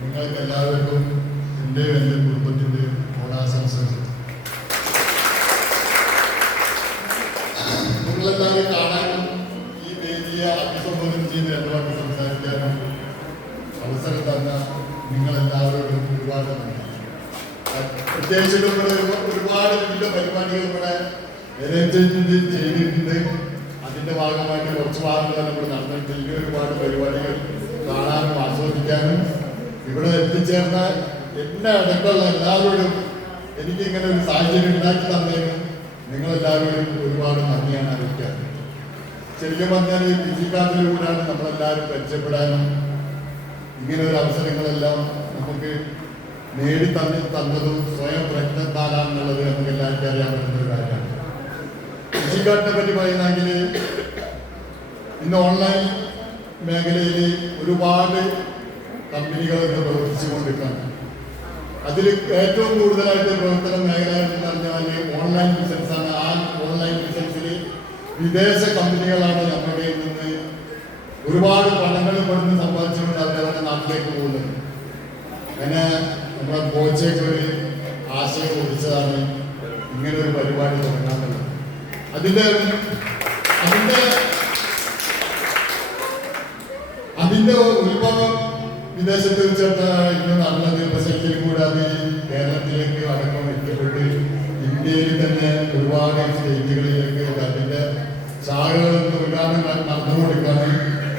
നിങ്ങൾക്ക് എല്ലാവർക്കും എൻ്റെ കുടുംബത്തിൻ്റെ ഓണാശംസകൾ. നിങ്ങളെല്ലാവരും കാണാനും ഈ വേദിയെ അഭിസംബോധന ചെയ്ത് എന്നോട് സംസാരിക്കാനും അവസരം തന്ന നിങ്ങളെല്ലാവരോടും ഒരുപാട് നന്ദി. പ്രത്യേകിച്ചിട്ട് ഇവിടെ ഒരുപാട് വലിയ പരിപാടികൾ ഇവിടെ അറേഞ്ച്മെന്റ് ചെയ്തിട്ടുണ്ട്. അതിന്റെ ഭാഗമായിട്ട് കുറച്ച് ഭാഗങ്ങൾ നമ്മൾ നടന്നിട്ടുണ്ട്. ഇനി ഒരുപാട് പരിപാടികൾ കാണാനും ആസ്വദിക്കാനും ഇവിടെ എത്തിച്ചേർന്ന എന്നെ അടക്കമുള്ള എല്ലാവരോടും എനിക്ക് ഇങ്ങനെ ഒരു സാഹചര്യം ഉണ്ടാക്കി തന്നതിനും നിങ്ങളെല്ലാവരോടും ഒരുപാട് നന്ദിയാണ് അറിയിക്കാൻ. ശരിക്കും പറഞ്ഞാൽ ഈ ഫിസിക്കാത്തിലൂടെയാണ് നമ്മളെല്ലാവരും പരിചയപ്പെടാനും ഇങ്ങനെ ഒരു അവസരങ്ങളെല്ലാം നമുക്ക് തന്നതും സ്വയം പ്രയത്നത്താലാണെന്നുള്ളത് നമുക്ക് എല്ലാവർക്കും അറിയാൻ പറ്റുന്ന ഒരു കാര്യമാണ്. ഫിസിക്കാട്ടിനെ പറ്റി പറയുന്നെങ്കിൽ ഇന്ന് ഓൺലൈൻ മേഖലയിൽ ഒരുപാട് കമ്പനികൾ ഇന്ന് പ്രവർത്തിച്ചുകൊണ്ടിരിക്കുകയാണ്. അതിൽ ഏറ്റവും കൂടുതലായിട്ട് പ്രവർത്തന മേഖല എന്ന് പറഞ്ഞാൽ ഓൺലൈൻ ബിസിനസ്സാണ്. ആ ഓൺലൈൻ ബിസിനസ്സിൽ വിദേശ കമ്പനികളാണ് നമ്മുടെ നിന്ന് ഒരുപാട് പണങ്ങൾ ഇവിടുന്ന് സമ്പാദിച്ചുകൊണ്ട് അവരവരുടെ നാട്ടിലേക്ക് പോകുന്നത്. അങ്ങനെ നമ്മുടെ കോച്ചേക്ക് ഒരു ആശയം ഒഴിച്ചതാണ് ഇങ്ങനെ ഒരു പരിപാടി തുടങ്ങാനുള്ളത്. അതിന്റെ ഉത്ഭവം വിദേശത്ത് വെച്ചിട്ടാണ് ഇന്ന് നടന്നത്. പ്രസക്തിയിൽ കൂടാതെ കേരളത്തിലേക്ക് അടക്കം എത്തിപ്പെട്ട് ഇന്ത്യയിൽ തന്നെ ഒരുപാട് സ്റ്റേറ്റുകളിലേക്ക് അതിന്റെ ശാഖകൾ ഉദ്ഘാടനം നടന്നുകൊടുക്കാണ്.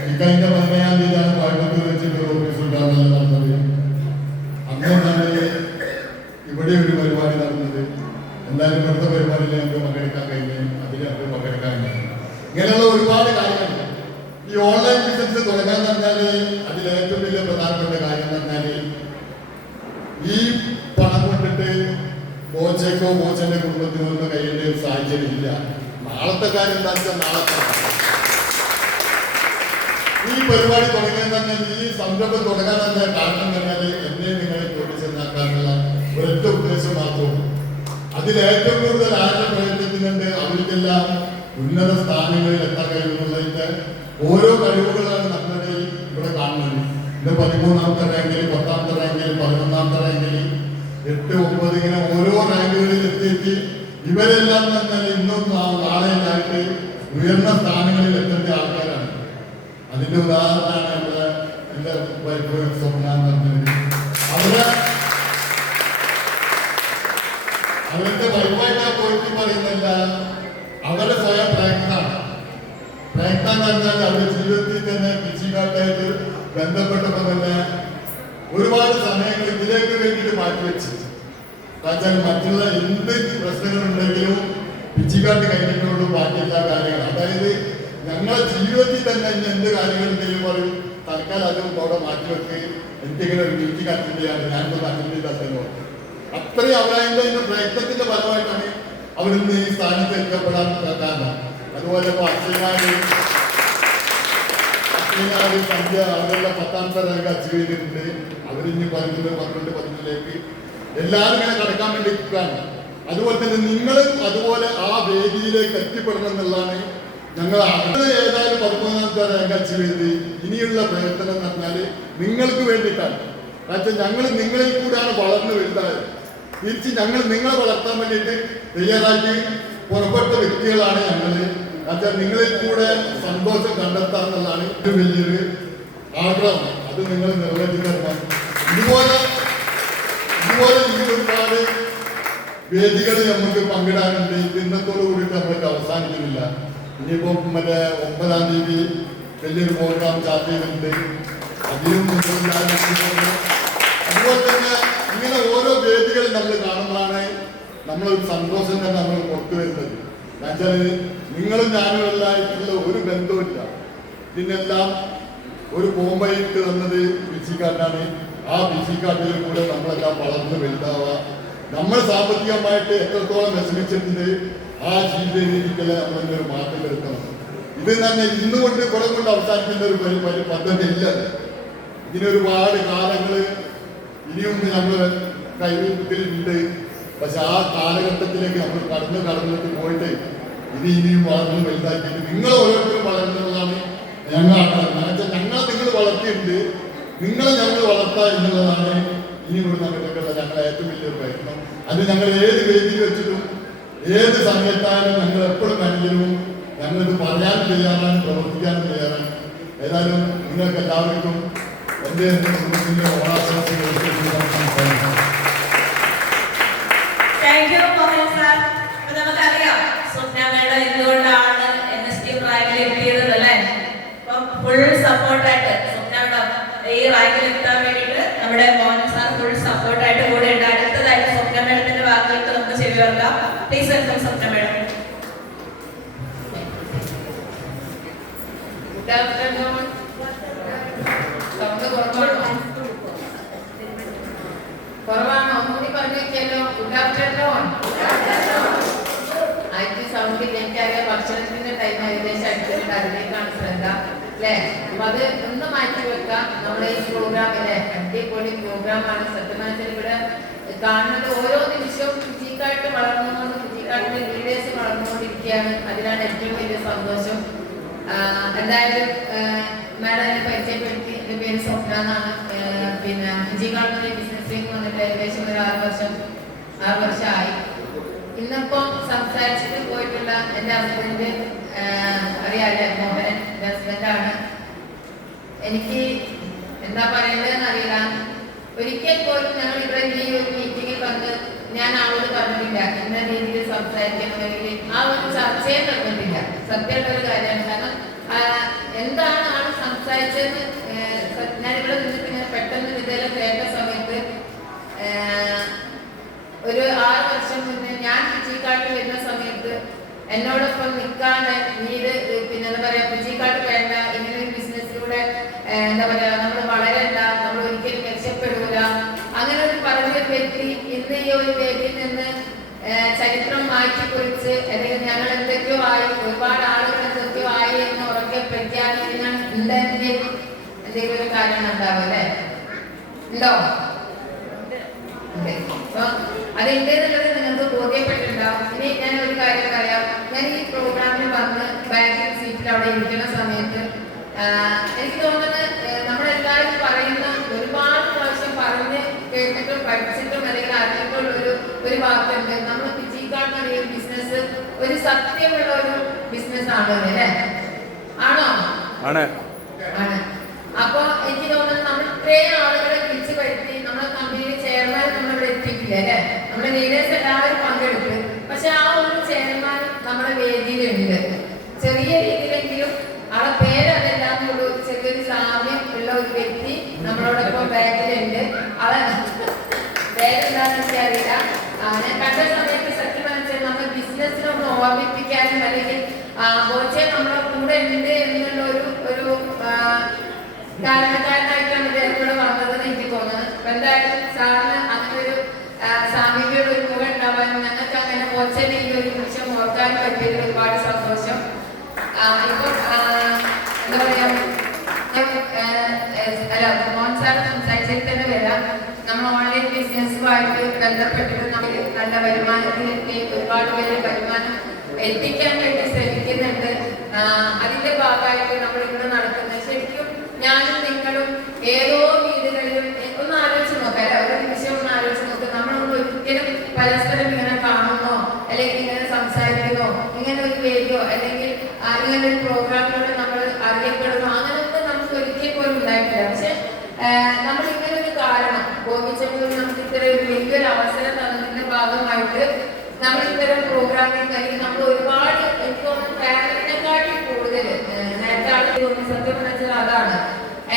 ഇക്കഴിഞ്ഞ 17-ാം തീയതിയാണ് കോയമ്പത്തൂർ വെച്ചിട്ട് ഓഫീസ് ഉദ്ഘാടനം നടന്നത്. അന്നാണ് ഇവിടെ ഒരു പരിപാടി നടന്നത്. എന്തായാലും ഇവിടുത്തെ പരിപാടിയിൽ ഞങ്ങൾക്ക് പങ്കെടുക്കാൻ കഴിഞ്ഞു. അതിൽ ഞങ്ങൾക്ക് പങ്കെടുക്കാൻ കഴിഞ്ഞു. ഇങ്ങനെയുള്ള ഒരുപാട് കാര്യങ്ങളുണ്ട്. ഈ ഓൺലൈൻ ബിസിനസ് തുടങ്ങാൻ പറഞ്ഞാൽ അതിൽ ഏറ്റവും വലിയ പ്രധാനപ്പെട്ട കാര്യം എന്ന് പറഞ്ഞാൽ ഈ പണം കൊണ്ടിട്ട് ബോച്ചന്റെ കുടുംബത്തിനോ ഒന്നും കയ്യേണ്ട ഒരു സാഹചര്യം ഇല്ല. നാളത്തെ കാര്യം എന്താ വെച്ചാൽ നാളത്തെ ഈ പരിപാടി തുടങ്ങാൻ തന്നെ ഈ സംരംഭം തുടങ്ങാൻ തന്നെ കാരണം പറഞ്ഞാൽ എന്നെ നിങ്ങളെ ജോലി ചെന്നാക്കാനുള്ള ഒരൊറ്റ ഉദ്ദേശം മാത്രവും അതിൽ ഏറ്റവും കൂടുതൽ ആരുടെ പ്രയത്നത്തിനുണ്ട് അവർക്കെല്ലാം ഉന്നത സ്ഥാനങ്ങളിൽ എത്താൻ കഴിയുന്നതിന്റെ ഓരോ കഴിവുകളാണ് നമ്മുടെ ഇവിടെ കാണുന്നത്. ഇന്ന് 13ാമത്തെ റാങ്കിൽ, 10ാമത്തെ റാങ്കിൽ, 11ാമത്തെ റാങ്കിൽ, 8, 9 ഇങ്ങനെ ഓരോ റാങ്കുകളിൽ എത്തിയിട്ട് ഇവരെല്ലാം തന്നെ ഇന്നും നാളെയായിട്ട് ഉയർന്ന സ്ഥാനങ്ങളിൽ എത്തേണ്ട ആൾക്കാരാണ്. അതിന്റെ ഉദാഹരണമാണ് നമ്മുടെ എന്റെ വൈഫ് സ്വപ്ന എന്ന് പറഞ്ഞത്. അവരുടെ വൈഫായിട്ട് പോയിട്ട് പറയുന്നില്ല, അവരുടെ സ്വയം പ്രയത്നം എന്ന് പറഞ്ഞാൽ അവരുടെ ജീവിതത്തിൽ തന്നെ ഫിസിക്കാട്ടായിട്ട് ബന്ധപ്പെട്ടപ്പോൾ തന്നെ ഒരുപാട് സമയങ്ങൾ ഇതിലേക്ക് വേണ്ടിയിട്ട് മാറ്റിവെച്ച്. എന്നുവെച്ചാൽ മറ്റുള്ള എന്ത് പ്രശ്നങ്ങളുണ്ടെങ്കിലും ഫിസിക്കാട്ട് കഴിഞ്ഞിട്ടുള്ളൂ ബാക്കി എല്ലാ കാര്യങ്ങളും. അതായത് ഞങ്ങളുടെ ജീവിതത്തിൽ തന്നെ ഇനി എന്ത് കാര്യങ്ങളുണ്ടെങ്കിലും പറയും തൽക്കാലം അതും അവിടെ മാറ്റിവെക്ക്, എനിക്കിങ്ങനെ ഒരു മീറ്റിംഗ് അറ്റൻഡ് ചെയ്യാറ്, ഞാനൊന്ന് അറ്റൻഡ് ചെയ്താൽ അത്രയും അവരായതിന്റെ പ്രയത്നത്തിന്റെ ഫലമായിട്ടാണ് അവരിന്ന് ഈ സ്ഥാനത്ത് എത്തപ്പെടാൻ കാരണം. അതുപോലെ ഇപ്പൊ അച്ഛനാര് സംഖ്യ അവരുടെ 10ാമത്തെ റാങ്ക് അച്ചീവ് ചെയ്തിട്ടുണ്ട്. അവരിഞ്ഞ് 11, 12, 11ലേക്ക് എല്ലാവരും ഇങ്ങനെ കടക്കാൻ വേണ്ടി നിൽക്കുകയാണ്. അതുപോലെ തന്നെ നിങ്ങളും അതുപോലെ ആ വേദിയിലേക്ക് എത്തിപ്പെടണം എന്നുള്ളതാണ് ഞങ്ങൾ ഏതായാലും 13ാമത്തെ റാങ്ക് അച്ചീവ് ചെയ്ത് ഇനിയുള്ള പ്രയത്നം എന്ന് പറഞ്ഞാൽ നിങ്ങൾക്ക് വേണ്ടിയിട്ടാണ്. കാരണം ഞങ്ങൾ നിങ്ങളിൽ കൂടെയാണ് വളർന്നു വലുതായത്. തിരിച്ച് ഞങ്ങൾ നിങ്ങളെ വളർത്താൻ വേണ്ടിയിട്ട് തയ്യാറാക്കി പുറപ്പെട്ട വ്യക്തികളാണ് ഞങ്ങൾ. എന്നുവെച്ചാൽ നിങ്ങളിൽ കൂടെ സന്തോഷം കണ്ടെത്താന്നുള്ളതാണ് ഏറ്റവും വലിയൊരു ആഗ്രഹം. അത് നിങ്ങൾ നിർവഹിച്ചു തരണം. ഇതുപോലെ ഇനി ഒരുപാട് വേദികൾ നമുക്ക് പങ്കിടാനുണ്ട്. ഇന്നത്തോടു കൂടിയിട്ട് നമ്മൾക്ക് അവസാനിക്കുന്നില്ല. ഇനിയിപ്പോ മറ്റേ 9ാം തീയതി വലിയൊരു പ്രോഗ്രാം ചാർട്ട് ചെയ്തിട്ടുണ്ട്. അതിലും അതുപോലെ തന്നെ ഇങ്ങനെ ഓരോ വേദികൾ നമ്മൾ കാണുമ്പോഴാണ് നമ്മളൊരു സന്തോഷം തന്നെ നമ്മൾ പുറത്തു വരുന്നത്. എന്നുവെച്ചാൽ നിങ്ങളും ഞാനും എല്ലായിട്ടുള്ള ഒരു ബന്ധവുമില്ല. ഇതിനെല്ലാം ഒരു ബോംബെയിട്ട് തന്നത് ഫിസിക്കാട്ടാണ്. ആ ഫിസിക്കാട്ടിൽ കൂടെ നമ്മളെല്ലാം വളർന്ന് വലുതാവുക. നമ്മൾ സാമ്പത്തികമായിട്ട് എത്രത്തോളം വിഷമിച്ചിട്ടുണ്ട് ആ ജീവിത രീതിക്കെല്ലാം നമ്മളതിൻ്റെ ഒരു മാറ്റം വരുത്തണം. ഇത് തന്നെ ഇന്നുകൊണ്ട് കുറെ കൊണ്ട് അവസാനിക്കുന്ന ഒരു പദ്ധതി ഇല്ല. ഇതിനൊരുപാട് കാലങ്ങൾ ഇനിയും നമ്മൾ കൈവത്തിലുണ്ട്. പക്ഷെ ആ കാലഘട്ടത്തിലേക്ക് നമ്മൾ കടന്നിട്ട് പോയിട്ട് ഇത് ഇനിയും വളർന്ന് വലുതാക്കിയിട്ട് നിങ്ങൾ ഓരോരുത്തരും വളരുന്നതാണ് ഞങ്ങൾ ആഗ്രഹം. ഞങ്ങൾ നിങ്ങൾ വളർത്തിയിട്ടുണ്ട്. നിങ്ങളെ ഞങ്ങൾ വളർത്തുക എന്നുള്ളതാണ് ഇനി ഇവിടുന്ന് അങ്ങോട്ടേക്കുള്ള ഞങ്ങളെ ഏറ്റവും വലിയൊരു പ്രയത്നം. അത് ഞങ്ങൾ ഏത് വേദിയിൽ വെച്ചിട്ടും ഏത് സമയത്തായാലും ഞങ്ങൾ എപ്പോഴും കണ്ടിരുവും ഞങ്ങളിത് പറയാനും തയ്യാറാണ്, പ്രവർത്തിക്കാനും തയ്യാറാണ്. ഏതായാലും നിങ്ങൾക്ക് എല്ലാവർക്കും എൻ്റെ കുടുംബത്തിൻ്റെ ഓണാശംസകൾ. നമുക്കറിയാം സ്വപ്ന മേഡം എന്തുകൊണ്ടാണ് NST റാങ്കിൽ എത്തിയത് അല്ലേ? അപ്പം ഫുൾ സപ്പോർട്ടായിട്ട് സ്വപ്ന മേഡം ഈ റാങ്കിൽ എത്താൻ വേണ്ടിയിട്ട് നമ്മുടെ മോഹൻ സാർ ഫുൾ സപ്പോർട്ടായിട്ട് കൂടെ ഉണ്ട്. അടുത്തതായിട്ട് സ്വപ്ന മേഡത്തിന്റെ വാക്കുകൾക്ക് നമുക്ക് ചെവി വെക്കാം. Please welcome Swapna madam. കുറവാണോ? ഒന്നുകൂടി പറഞ്ഞേക്കല്ലോ. Good afternoon. ആയിരത്തി സൗണ്ടിൽ എനിക്കറിയാം ഭക്ഷണത്തിന്റെ ടൈം ഏകദേശം അടുത്തിട്ടുണ്ട്. അതിലേക്കാണ് ശ്രദ്ധ അല്ലേ? അപ്പൊ അത് ഒന്ന് മാറ്റി വെക്കാം. നമ്മുടെ ഈ പ്രോഗ്രാമിലെ അടിപൊളി പ്രോഗ്രാമാണ്. സത്യമാനത്തിൽ ഇവിടെ കാണുന്നത് ഓരോ നിമിഷവും ഫിസിക്കായിട്ട് വളർന്നുകൊണ്ട് ഫിസിക്കാട്ടിന്റെ ലീഡേഴ്സ് വളർന്നുകൊണ്ടിരിക്കുകയാണ്. അതിലാണ് ഏറ്റവും വലിയ സന്തോഷം. എന്തായാലും മാഡം പരിചയപ്പെടുത്തി. എൻ്റെ പേര് സ്വപ്ന എന്നാണ്. പിന്നെ ഫിജിക്കാട്ടിന്റെ ബിസിനസ്സിലേക്ക് വന്നിട്ട് ഏകദേശം ഒരു 6 വർഷമായി. ഇന്നിപ്പം സംസാരിച്ചിട്ട് പോയിട്ടുള്ള എൻ്റെ ഹസ്ബൻഡ് അറിയാല്ലേ, മോഹൻ എൻ്റെ ഹസ്ബൻഡാണ്. എനിക്ക് എന്താ പറയേണ്ടതെന്ന് അറിയില്ല. ഒരിക്കൽ പോലും ഞങ്ങൾ ഇവിടെ ഈ ഒരു മീറ്റിങ്ങിൽ വന്ന് ഞാൻ ആളോട് പറഞ്ഞിട്ടില്ല ഇന്ന രീതിയിൽ സംസാരിക്കണമെങ്കിൽ ആ ഒരു ചർച്ചയെ നടന്നിട്ടില്ല. സത്യമുള്ള ഒരു കാര്യമാണ്. കാരണം എന്താണ് ആൾ സംസാരിച്ചതെന്ന് ഞാനിവിടെ നിന്നിട്ട് ഇങ്ങനെ പെട്ടെന്ന് ഇതെല്ലാം കേട്ട സമയത്ത് ഒരു 6 വർഷം മുന്നേ ഞാൻ ഫിജിക്കാട്ട് വരുന്ന സമയത്ത് എന്നോടൊപ്പം നിൽക്കാതെ നീര് പിന്നെ എന്താ പറയാ ഫിജിക്കാട്ട് വേണ്ട, ഇങ്ങനെ ഒരു ബിസിനസ്സിലൂടെ എന്താ പറയാ നമ്മൾ വളരണ്ട, നമ്മൾ ഒരിക്കലും രക്ഷപ്പെടൂല, അങ്ങനെ ഒരു പറഞ്ഞൊരു വ്യക്തി ഇന്ന് ഈ ഒരു വേദിയിൽ നിന്ന് ചരിത്രം മാറ്റി കുറിച്ച് അല്ലെങ്കിൽ ഞങ്ങൾ എന്തൊക്കെയോ ആയി, ഒരുപാട് ആളുകൾ എന്തൊക്കെയോ ആയി എന്ന് ഉറക്കെ പ്രഖ്യാപിക്കാൻ എന്തെങ്കിലും ഒരു കാരണം ഉണ്ടാവും അല്ലേ? ഉണ്ടോ? അപ്പൊ അതെന്തെന്നുള്ളത് നിങ്ങൾക്ക് ബോധ്യപ്പെട്ടിട്ടുണ്ടാവും. ഇനി ഞാൻ ഒരു കാര്യം പറയാം. ഞാൻ ഈ പ്രോഗ്രാമിൽ വന്ന് ബാക്കിൽ സീറ്റിൽ അവിടെ ഇരിക്കുന്ന സമയത്ത് എനിക്ക് തോന്നുന്നത് നമ്മളെല്ലാവരും പറയുന്ന ഒരുപാട് പ്രാവശ്യം പറഞ്ഞ് കേട്ടിട്ടും പഠിച്ചിട്ടും അല്ലെങ്കിൽ അറിഞ്ഞിട്ടുള്ള ഒരു വാക്കുണ്ട്. നമ്മൾ ഫിജിക്കാട്ട് ഒരു ബിസിനസ് ഒരു സത്യമുള്ള ഒരു ബിസിനസ് ആണ് അല്ലേ? ആണോ? ആണ്. അപ്പൊ എനിക്ക് തോന്നുന്നത് നമ്മൾ ഇത്രയും ആളുകളെ വിളിച്ചു വരുത്തി നമ്മളെ കമ്പനിയിൽ ചെയർമാൻ നമ്മളിവിടെ എത്തിയിട്ടില്ല അല്ലെ? നമ്മുടെ ലീഡേഴ്സ് എല്ലാവരും പങ്കെടുത്ത്. പക്ഷെ ആ ഒരു ചെയർമാൻ നമ്മുടെ വേദിയിലുണ്ട്. ചെറിയ രീതിയിലെങ്കിലും ആളെ പേരതെല്ലാന്നുള്ള ചെറിയൊരു സാമ്യം ഉള്ള ഒരു വ്യക്തി നമ്മളോടൊപ്പം ബാക്കിലുണ്ട്. ആളെ പേരെന്താണെന്ന് എനിക്കറിയില്ല. ഞാൻ കണ്ട സമയത്ത് സത്യം മനസ്സിലായി നമ്മൾ ബിസിനസ്സിനൊന്ന് ഓർമ്മിപ്പിക്കാനും അല്ലെങ്കിൽ ബോച്ചെ നമ്മളെ കൂടെ ഉണ്ട് എന്നുള്ള ഒരു കാരണക്കാരനായിട്ടാണ് ഇദ്ദേഹം കൂടെ വന്നതെന്ന് എനിക്ക് തോന്നുന്നത്. എന്തായാലും സാറിന് അങ്ങനെ ഒരു സാമീപ്യയുടെ ഒരു മുഖം ഉണ്ടാവാനും ഞങ്ങൾക്ക് അങ്ങനെ ബോച്ചനെ ഈ ഒരു നിമിഷം ഓർക്കാനും പറ്റിയതിൽ ഒരുപാട് സന്തോഷം. ഇപ്പൊ എന്താ പറയാ മോഹൻ സാർ സംസാരിച്ചിട്ട് തന്നെ വരാം. നമ്മൾ ഓൺലൈൻ ബിസിനസ്സുമായിട്ട് ബന്ധപ്പെട്ടിട്ട് നമ്മൾ നല്ല വരുമാനത്തിലെത്തി ഒരുപാട് പേര് വരുമാനം എത്തിക്കാൻ വേണ്ടി ശ്രമിക്കുന്നുണ്ട്. അതിന്റെ ഭാഗമായിട്ട് നമ്മൾ ഇവിടെ നടക്കുന്നത് ശരിക്കും ഞാനും നിങ്ങളും ഏതോ വീടുകളിലും ഒന്ന് ആലോചിച്ച് നോക്കാം. ഒരു നിമിഷം ഒന്ന് ആലോചിച്ച് നോക്കാം. നമ്മളൊന്നും ഒരിക്കലും പരസ്പരം ഇങ്ങനെ കാണുന്നോ അല്ലെങ്കിൽ ഇങ്ങനെ സംസാരിക്കുന്നോ ഇങ്ങനെ ഒരു വേദിയോ അല്ലെങ്കിൽ ഇങ്ങനെ ഒരു പ്രോഗ്രാമിലൂടെ നമ്മൾ അറിയപ്പെടുന്നോ അങ്ങനെയൊന്നും നമുക്ക് ഒരിക്കൽ പോലും ഉണ്ടായിട്ടില്ല. പക്ഷെ നമ്മൾ ഇങ്ങനെ ഒരു കാരണം ബോധിച്ചപ്പോൾ നമുക്ക് ഇത്ര ഒരു വലിയൊരു അവസരം തന്നതിന്റെ ഭാഗമായിട്ട് നമ്മൾ ഇത്തരം പ്രോഗ്രാമിൽ കഴിഞ്ഞ് നമ്മൾ ഒരുപാട് എനിക്ക് തോന്നുന്നു ഫാമിലിനെക്കാട്ടി കൂടുതൽ നേരത്തെ ആൾ തോന്നുന്നു സത്യം മനസ്സിൽ അതാണ്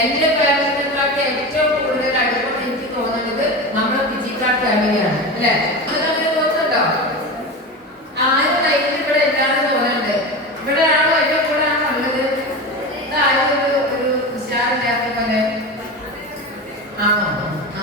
എന്റെ ഫാമിലിനെക്കാട്ടി ഏറ്റവും കൂടുതൽ അടുപ്പം എനിക്ക് തോന്നുന്നത് നമ്മുടെ ഫിജിക്കാട്ട് ഫാമിലിയാണ് അല്ലെ? അങ്ങനെ തോന്നുന്നുണ്ടോ? ആരും ലൈഫിൽ ഇവിടെ എല്ലാവരും തോന്നുന്നുണ്ട്. ഇവിടെ ആണോ എന്റെ കൂടെ ആണോ ഉള്ളത്? ഇതാരും ഒരു ഉഷാറില്ലാത്ത പോലെ ആണോ?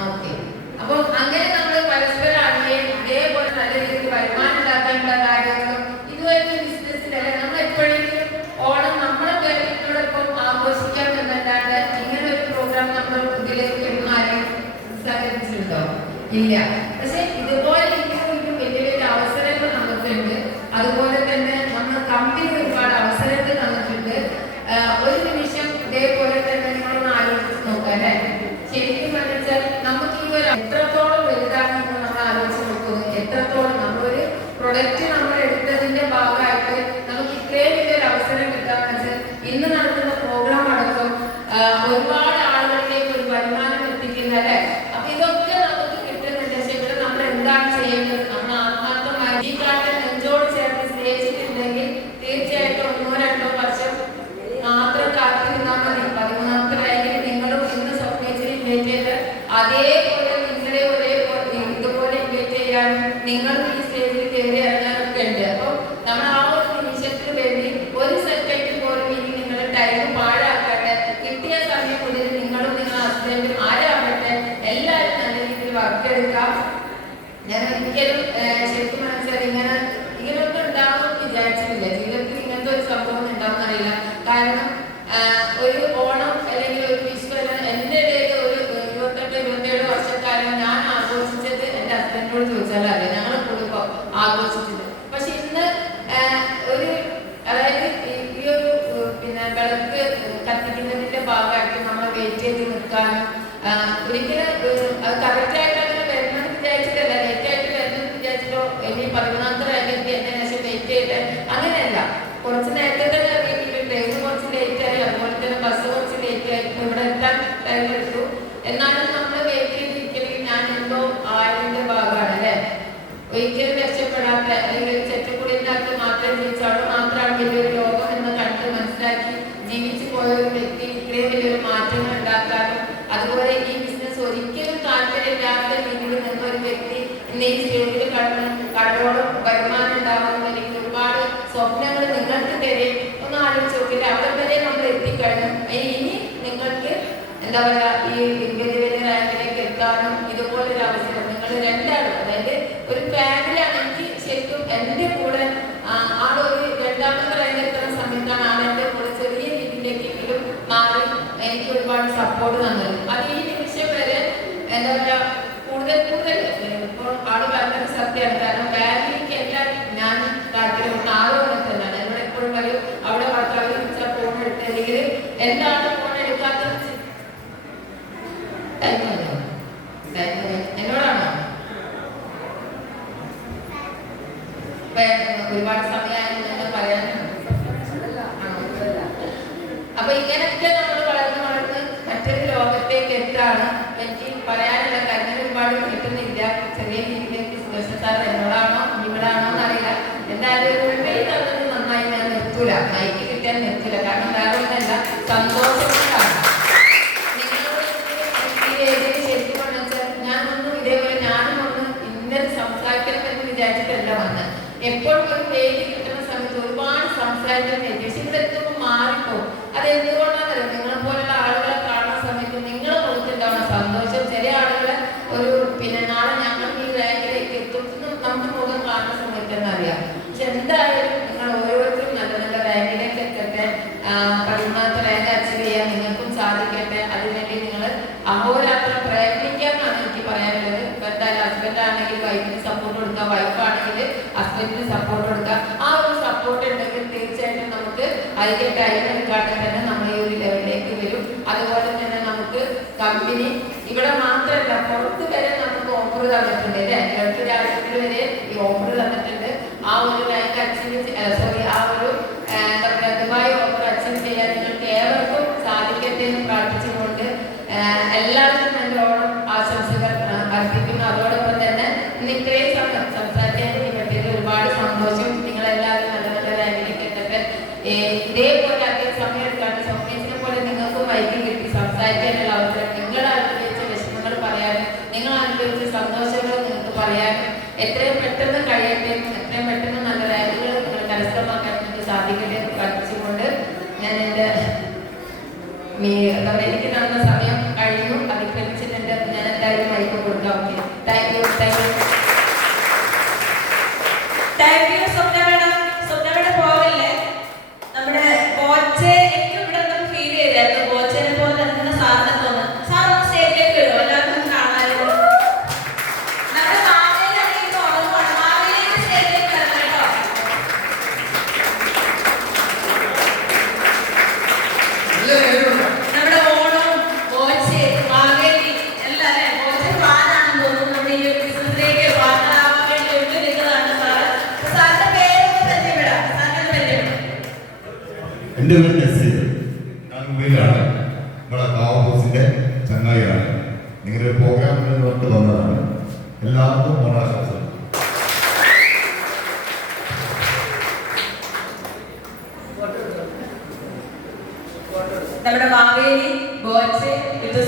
ഓക്കെ. അപ്പൊ അങ്ങനെ നമ്മൾ പരസ്പരം അറിയുകയും ഇതേപോലെ നല്ല രീതിയിൽ വരുമാനം ഉണ്ടാക്കാനുള്ള കാര്യങ്ങളും ഇതുവരെ ബിസിനസ്സിലല്ല നമ്മൾ എപ്പോഴെങ്കിലും ഓണം നമ്മളെ ഫാമിലിയോടൊപ്പം ആഘോഷിക്കാൻ എന്നല്ലാണ്ട് ഇങ്ങനെ ഒരു പ്രോഗ്രാം നമ്മൾ ഇതിലേക്ക് ആരെയും സഹകരിച്ചിട്ടുണ്ടോ? ഇല്ല. പക്ഷെ ഇതുപോലെ ഇങ്ങനെ വലിയ വലിയ അവസരങ്ങൾ നമുക്കുണ്ട്. അതുപോലെ തന്നെ നമ്മൾ കമ്പനി ഒരുപാട് അവസരങ്ങൾ തന്നിട്ടുണ്ട്. ഒരു നിമിഷം ഇതേപോലെ തന്നെ നിങ്ങളൊന്ന് ആലോചിച്ച് നോക്കാം അല്ലെ? എത്രത്തോളം വലുതാണെന്ന് നമ്മൾ ആലോചിച്ച് നോക്കുന്നു. എത്രത്തോളം നമ്മളൊരു പ്രൊഡക്റ്റ് നമ്മൾ എടുത്തതിന്റെ ഭാഗമായിട്ട് നമുക്ക് ഇത്രയും വലിയൊരു അവസരം കിട്ടാന്ന് വെച്ചാൽ ഇന്ന് നടത്തുന്ന പ്രോഗ്രാം അടക്കം ഒരുപാട് ആളുകളിലേക്ക് ഒരു വരുമാനം എത്തിക്കുന്ന അല്ലേ. അപ്പൊ ഇതൊക്കെ നമുക്ക് കിട്ടുന്നുണ്ട്. പക്ഷെ ഇവിടെ നമ്മൾ എന്താണ് ചെയ്യേണ്ടത്? നമ്മൾ ആത്മാർത്ഥമായി ഈ കാലത്ത് നെഞ്ചോട് ചേർത്ത് സ്നേഹിച്ചിട്ടുണ്ടെങ്കിൽ തീർച്ചയായിട്ടും 1-2 വർഷം മാത്രം കാത്തിരുന്നാൽ മതി. 13ാമത്തെ റാങ്കിൽ നിങ്ങളും ഇന്ന് സ്വപ്നേശ്വരി ഇൻവൈറ്റ് ചെയ്ത് അതേപോലെ നിങ്ങളെ ഇതുപോലെ ഇൻവൈറ്റ് ചെയ്യാൻ നിങ്ങൾ ഈ സ്റ്റേജിൽ കയറി ഇറങ്ങാനൊക്കെ ഉണ്ട്. അപ്പോൾ നമ്മൾ ആ ഒരു നിമിഷത്തിന് വേണ്ടി ഒരു സെക്കൻഡ് പോലും ഇനി നിങ്ങളുടെ ടൈം പാഴാക്കട്ടെ. കിട്ടിയ സമയം മുതൽ നിങ്ങളും നിങ്ങളുടെ ഹസ്ബൻഡും ആരാവട്ടെ എല്ലാവരും നല്ല രീതിയിൽ വർക്ക് എടുക്കാം. ഞാൻ ഒരിക്കലും ശരിക്കും മനസ്സിലായി ഇങ്ങനെയൊന്നും ഉണ്ടാവുമെന്ന് വിചാരിച്ചിട്ടില്ല. ജീവിതത്തിൽ ഇങ്ങനത്തെ ഒരു സംഭവം ഉണ്ടാവുമെന്ന് അറിയില്ല. കാരണം ഒരു ഓണം അല്ലെങ്കിൽ ഒരു വിഷു എൻ്റെ ഇടയിൽ ഒരു 28-27 വർഷക്കാലം ഞാൻ ആഘോഷിച്ചത് എൻ്റെ ഹസ്ബൻഡിനോട് ചോദിച്ചാലല്ലേ ഞങ്ങൾ കുടുംബം ആഘോഷിച്ചത്. പക്ഷെ ഇന്ന് ഒരു അതായത് ഈ ഒരു പിന്നെ വിളക്ക് കത്തിക്കുന്നതിന്റെ ഭാഗമായിട്ട് നമ്മൾ വെയിറ്റ് ചെയ്ത് നിൽക്കാനും ഒരിക്കലും അത് കറക്റ്റായിട്ട് അങ്ങനെ വരണമെന്ന് വിചാരിച്ചിട്ടല്ല, ലേറ്റായിട്ട് വരണമെന്ന് വിചാരിച്ചിട്ടോ ഇനി 13ാമത്തെ റാങ്കിലേക്ക് എന്നെ ശേഷം വെയിറ്റ് ചെയ്ത് അങ്ങനെയല്ല. കുറച്ച് നേരത്തെ തന്നെ അറിയില്ല, ട്രെയിൻ കുറച്ച് ലേറ്റ് ആയി, അതുപോലെ തന്നെ ബസ് കുറച്ച് ലേറ്റ് ആയി, ഇവിടെ എത്താൻ ടൈം എടുത്തു. എന്നാലും നമ്മൾ വെയിറ്റ് ചെയ്തിരിക്കണമെങ്കിൽ ഞാൻ എന്തോ ആയതിന്റെ ഭാഗമാണ് അല്ലേ. ഒരിക്കലും രക്ഷപ്പെടാത്ത അല്ലെങ്കിൽ ചെറ്റക്കുടിയിനകത്ത് മാത്രം ജീവിച്ചാലോ മാത്രമാണ് വലിയൊരു ലോകം എന്ന് കണ്ട് മനസ്സിലാക്കി ജീവിച്ചു പോയ ഒരു വ്യക്തി ഇത്രയും വലിയൊരു മാറ്റങ്ങൾ ഉണ്ടാക്കാനും അതുപോലെ ഈ ബിസിനസ് ഒരിക്കലും താല്പര്യമില്ലാത്ത രീതിയിൽ നിന്ന ഒരു വ്യക്തി ഇന്ന് ഈ സ്റ്റേജിൽ കടോളം വരുമാനം ഉണ്ടാവുന്ന അല്ലെങ്കിൽ ഒരുപാട് സ്വപ്നങ്ങൾ നിങ്ങൾക്ക് തരും. ഒന്ന് ആലോചിച്ച് നോക്കില്ല, അവിടെ വരെ നമ്മൾ എത്തിക്കഴിഞ്ഞു. ഇനി നിങ്ങൾക്ക് എന്താ പറയുക ഈ വലിയ റാങ്കിലേക്ക് എത്താനും ഇതുപോലൊരു അവസരം നിങ്ങൾ രണ്ടാളും അതായത് ഒരു ഫാമിലിയാണ്. എനിക്ക് ശരിക്കും എൻ്റെ കൂടെ ആളൊരു 2ാമത്തെ റാങ്ക് എത്തുന്ന സമയത്താണ് ആളെൻ്റെ കൂടെ ചെറിയ രീതിയിലേക്കെങ്കിലും മാറി എനിക്ക് ഒരുപാട് സപ്പോർട്ട് തന്നത്. അത് ഈ നിമിഷം വരെ എന്താ പറയുക കൂടുതൽ ഇപ്പോൾ ആള് പറഞ്ഞത് സത്യമാണ്. കാരണം ഫാമിലിക്ക് എല്ലാം ഞാൻ താല്പര്യം ആളും അങ്ങനെ തന്നെയാണ്. എന്നോട് എപ്പോഴും പറയും അവിടെ ഭർത്താവ് വിളിച്ചാൽ ഫോൺ എടുത്ത് അല്ലെങ്കിൽ എന്താണ് ഫോൺ എടുക്കാത്തത് എന്നോടാണോ ഒരുപാട് സമയമായിരുന്നു പറയാനുണ്ട്. അപ്പൊ ഇങ്ങനെയൊക്കെ നമ്മൾ വളർന്ന് മറ്റൊരു ലോകത്തേക്ക് എത്താണ് എനിക്ക് പറയാനുള്ള കാര്യം. ഒരുപാട് കിട്ടുന്നില്ല. ചെറിയ രീതിയിലേക്ക് സുരക്ഷ എന്നോടാണോ ഇവിടാണോ എന്നറിയില്ല. എന്തായാലും ഉൾപ്പെടെ തന്നത് നന്നായി ഞാൻ നിർത്തൂല, മൈക്ക് കിട്ടാൻ നിർത്തൂല. കാരണം വേറെ ഒന്നല്ല, സന്തോഷമാണ്. ശരിക്കും പറഞ്ഞാൽ ഞാനൊന്നും ഇതേപോലെ ഞാനും ഒന്ന് ഇന്നത് സംസാരിക്കണം എന്ന് വിചാരിച്ചിട്ടല്ല വന്നത്. എപ്പോഴും ഒരു വേദി കിട്ടുന്ന സമയത്ത് ഒരുപാട് സംസാരിക്കാൻ പക്ഷെ ഇവിടെ എത്തുമ്പോൾ മാറിപ്പോകും. അത് എന്തുകൊണ്ടാണെന്നറിയാം, നിങ്ങളെ പോലുള്ള ആളുകളെ കാണുന്ന സമയത്ത് നിങ്ങളെ മുഖത്തുണ്ടാവുന്ന സന്തോഷം ചില ആളുകളെ ഒരു പിന്നെ നാളെ ഞങ്ങൾ ഈ റാങ്കിലേക്ക് എത്തും നമുക്ക് മുഖം കാണുന്ന സമയത്ത് തന്നെ അറിയാം. പക്ഷെ എന്തായാലും നിങ്ങൾ ഓരോരുത്തരും നല്ല നല്ല റാങ്കിലേക്ക് എത്തട്ടെ. 13ാമത്തെ റാങ്ക് അച്ചീവ് ചെയ്യാൻ നിങ്ങൾക്കും സാധിക്കട്ടെ. അതിനുവേണ്ടി നിങ്ങൾ അഹോരാത്രം പ്രയത്നിക്കാമെന്നാണ് എനിക്ക് പറയാനുള്ളത്. ഇപ്പൊ എന്തായാലും ഹസ്ബൻഡ് ആണെങ്കിൽ വൈഫിന് സപ്പോർട്ട് കൊടുക്കുക, വൈഫാണെങ്കിൽ ഹസ്ബൻഡിന് സപ്പോർട്ട് കൊടുക്കുക. ആ ഒരു സപ്പോർട്ട് ഉണ്ടെങ്കിൽ തീർച്ചയായിട്ടും നമുക്ക് അതിന്റെ ടൈം എടുക്കാതെ തന്നെ നമ്മൾ ഈ ഒരു ലെവലിലേക്ക് വരും. അതുപോലെ തന്നെ നമുക്ക് കമ്പനി ഇവിടെ മാത്രമല്ല പുറത്ത് വരെ നമുക്ക് ഓഫർ തന്നിട്ടുണ്ട് അല്ലേ. ഗൾഫ് രാജ്യത്തിൽ വരെ ഈ ഓഫർ തന്നിട്ടുണ്ട്. ആ ഒരു റാങ്ക് അച്ചീവ് ആ ഒരു എന്താ പറയുക ദുബായ് ഓഫർ അച്ചീവ് ചെയ്യാൻ നിങ്ങൾക്ക് ഏവർക്കും സാധിക്കട്ടെ എന്ന് പ്രാർത്ഥിച്ചുകൊണ്ട് എല്ലാവർക്കും നല്ല ഓണം ആശംസകൾ അർപ്പിക്കുന്നു. അതോടൊപ്പം തന്നെ ഇന്ന് ഇത്രയും സമയം സംസാരിക്കാൻ എനിക്ക് പറ്റിയത് ഒരുപാട് സന്തോഷം. നിങ്ങളെല്ലാവരും നല്ല നല്ല റാങ്കിലേക്ക് എത്തട്ടെ. ഇതേപോലെ അധികം സമയം എടുക്കാണ്ട് സ്വപ്നേഷിനെ പോലെ നിങ്ങൾക്ക് മൈക്ക് കിട്ടി സംസാരിക്കാനുള്ള അവസരം, നിങ്ങൾ അനുഭവിച്ച വിഷമങ്ങൾ പറയാനും നിങ്ങൾ അനുഭവിച്ച സന്തോഷങ്ങൾ നിങ്ങൾക്ക് പറയാനും എത്രയും പെട്ടെന്ന് കഴിയട്ടെ, എത്രയും പെട്ടെന്ന് നല്ല റാങ്കുകൾ നിങ്ങൾ കരസ്ഥമാക്കാൻ നിങ്ങൾക്ക് സാധിക്കട്ടെ എന്ന് പ്രാർത്ഥിച്ചുകൊണ്ട് ഞാൻ എൻ്റെ എനിക്ക് നടന്ന സമയം കഴിഞ്ഞു. അതിക്രമിച്ചിട്ടുണ്ട്. ഞാൻ എന്തായാലും മൈക്ക് കൊടുക്കാം. Okay, thank you. Swapna madam. Swapna madam പോകല്ലേ? നമ്മുടെ കോച്ച് എനിക്ക് ഇവിടെ ഫീൽ ചെയ്തായിരുന്നു. കോച്ചിനെ പോലെ തന്നെ സാറിനെ തോന്നുന്നു. സാർ ഒന്ന് സ്റ്റേജിലേക്ക് വരുമോ? എല്ലാവർക്കും കാണാനും നമ്മുടെ മാവേലിയാണെങ്കിൽ ഉറങ്ങുവാണ്. മാവേലിയുടെ സ്റ്റേജിലേക്ക് വരണം കേട്ടോ. നമ്മുടെ ഓണം കോച്ച് മാവേലി എല്ലാം അല്ലേ. കോച്ച് ഫാനാണ്. എൻ്റെ പേര് നസീർ, ഞാൻ മുംബൈയിലാണ്. നമ്മളെ കാവൂസിൻ്റെ ചങ്ങായിയാണ്. നിങ്ങളുടെ പ്രോഗ്രാമിൽ പുറത്ത് വന്നതാണ്. എല്ലാവർക്കും ഓണാശംസകൾ. നമ്മുടെ മാവേലി ബോച്ചെ ഇത്